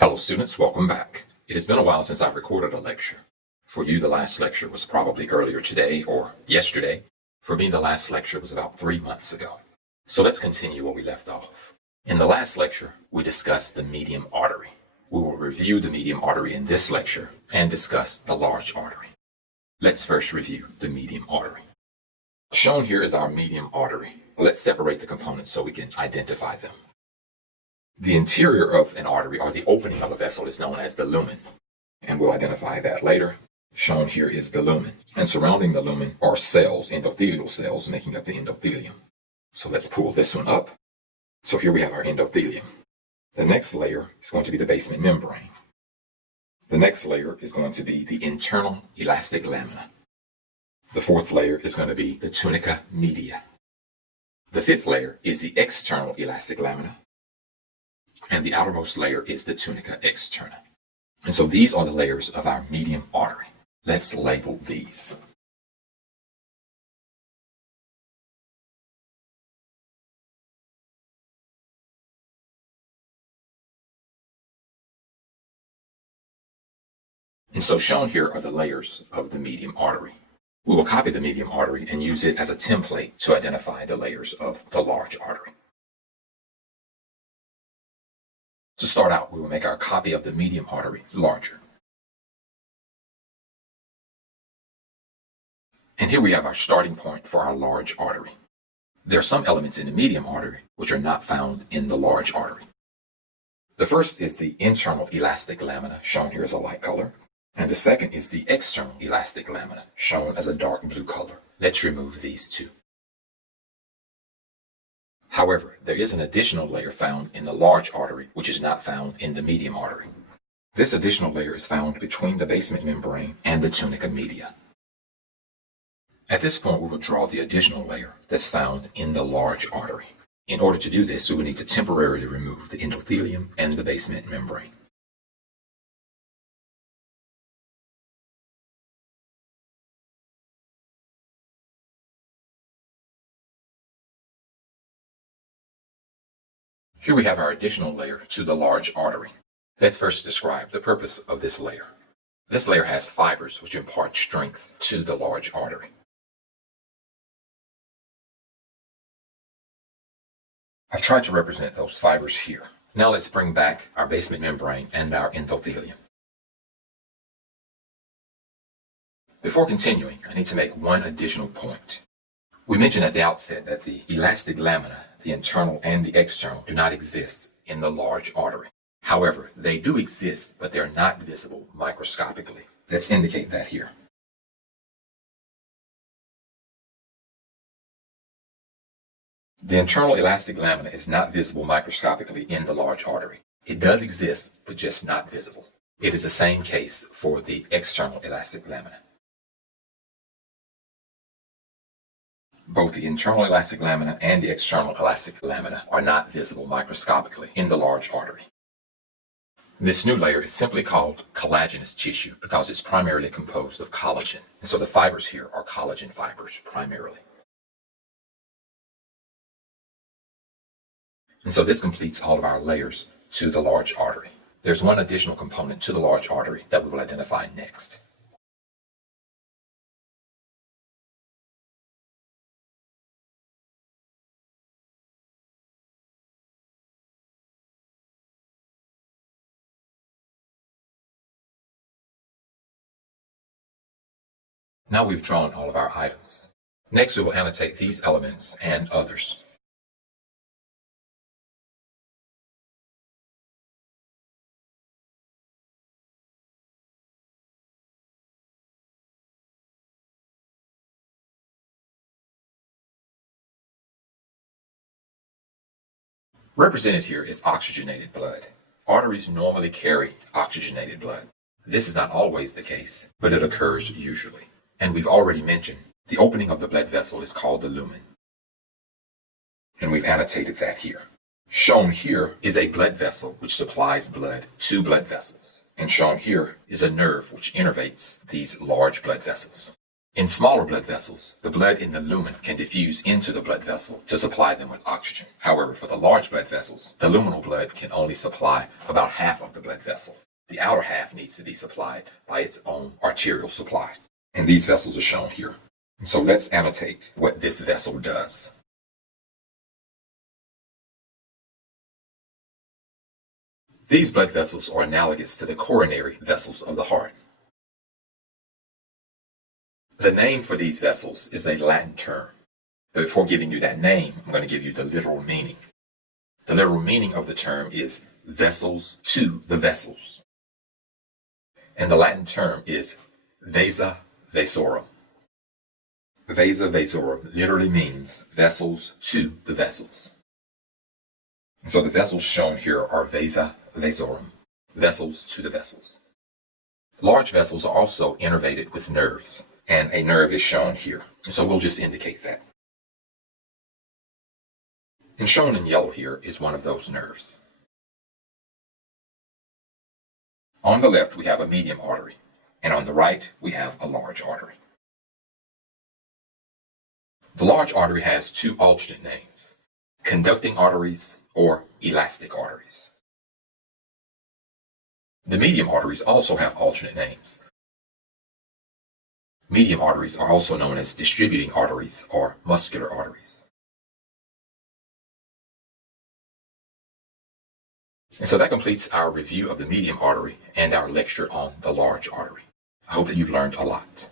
Hello students, welcome back. It has been a while since I've recorded a lecture. For you, the last lecture was probably earlier today or yesterday. For me, the last lecture was about 3 months ago. So let's continue where we left off. In the last lecture, we discussed the medium artery. We will review the medium artery in this lecture and discuss the large artery. Let's first review the medium artery. Shown here is our medium artery. Let's separate the components so we can identify them. The interior of an artery, or the opening of a vessel, is known as the lumen, and we'll identify that later. Shown here is the lumen, and surrounding the lumen are cells, endothelial cells, making up the endothelium. So let's pull this one up. So here we have our endothelium. The next layer is going to be the basement membrane. The next layer is going to be the internal elastic lamina. The fourth layer is going to be the tunica media. The fifth layer is the external elastic lamina. And the outermost layer is the tunica externa. And so these are the layers of our medium artery. Let's label these. And so shown here are the layers of the medium artery. We will copy the medium artery and use it as a template to identify the layers of the large artery. To start out, we will make our copy of the medium artery larger. And here we have our starting point for our large artery. There are some elements in the medium artery which are not found in the large artery. The first is the internal elastic lamina, shown here as a light color. And the second is the external elastic lamina, shown as a dark blue color. Let's remove these two. However, there is an additional layer found in the large artery which is not found in the medium artery. This additional layer is found between the basement membrane and the tunica media. At this point, we will draw the additional layer that's found in the large artery. In order to do this, we will need to temporarily remove the endothelium and the basement membrane. Here we have our additional layer to the large artery. Let's first describe the purpose of this layer. This layer has fibers which impart strength to the large artery. I've tried to represent those fibers here. Now let's bring back our basement membrane and our endothelium. Before continuing, I need to make one additional point. We mentioned at the outset that the elastic lamina, the internal and the external, do not exist in the large artery. However, they do exist, but they're not visible microscopically. Let's indicate that here. The internal elastic lamina is not visible microscopically in the large artery. It does exist, but just not visible. It is the same case for the external elastic lamina. Both the internal elastic lamina and the external elastic lamina are not visible microscopically in the large artery. This new layer is simply called collagenous tissue because it's primarily composed of collagen. And so the fibers here are collagen fibers primarily. And so this completes all of our layers to the large artery. There's one additional component to the large artery that we will identify next. Now we've drawn all of our items. Next, we will annotate these elements and others. Represented here is oxygenated blood. Arteries normally carry oxygenated blood. This is not always the case, but it occurs usually. And we've already mentioned the opening of the blood vessel is called the lumen. And we've annotated that here. Shown here is a blood vessel which supplies blood to blood vessels. And shown here is a nerve which innervates these large blood vessels. In smaller blood vessels, the blood in the lumen can diffuse into the blood vessel to supply them with oxygen. However, for the large blood vessels, the luminal blood can only supply about half of the blood vessel. The outer half needs to be supplied by its own arterial supply. And these vessels are shown here. So let's annotate what this vessel does. These blood vessels are analogous to the coronary vessels of the heart. The name for these vessels is a Latin term. But before giving you that name, I'm going to give you the literal meaning. The literal meaning of the term is vessels to the vessels. And the Latin term is vasa vasorum. Vasa vasorum literally means vessels to the vessels. And so the vessels shown here are vasa vasorum, vessels to the vessels. Large vessels are also innervated with nerves, and a nerve is shown here. So we'll just indicate that. And shown in yellow here is one of those nerves. On the left, we have a medium artery, and on the right, we have a large artery. The large artery has two alternate names, conducting arteries or elastic arteries. The medium arteries also have alternate names. Medium arteries are also known as distributing arteries or muscular arteries. And so that completes our review of the medium artery and our lecture on the large artery. I hope that you've learned a lot.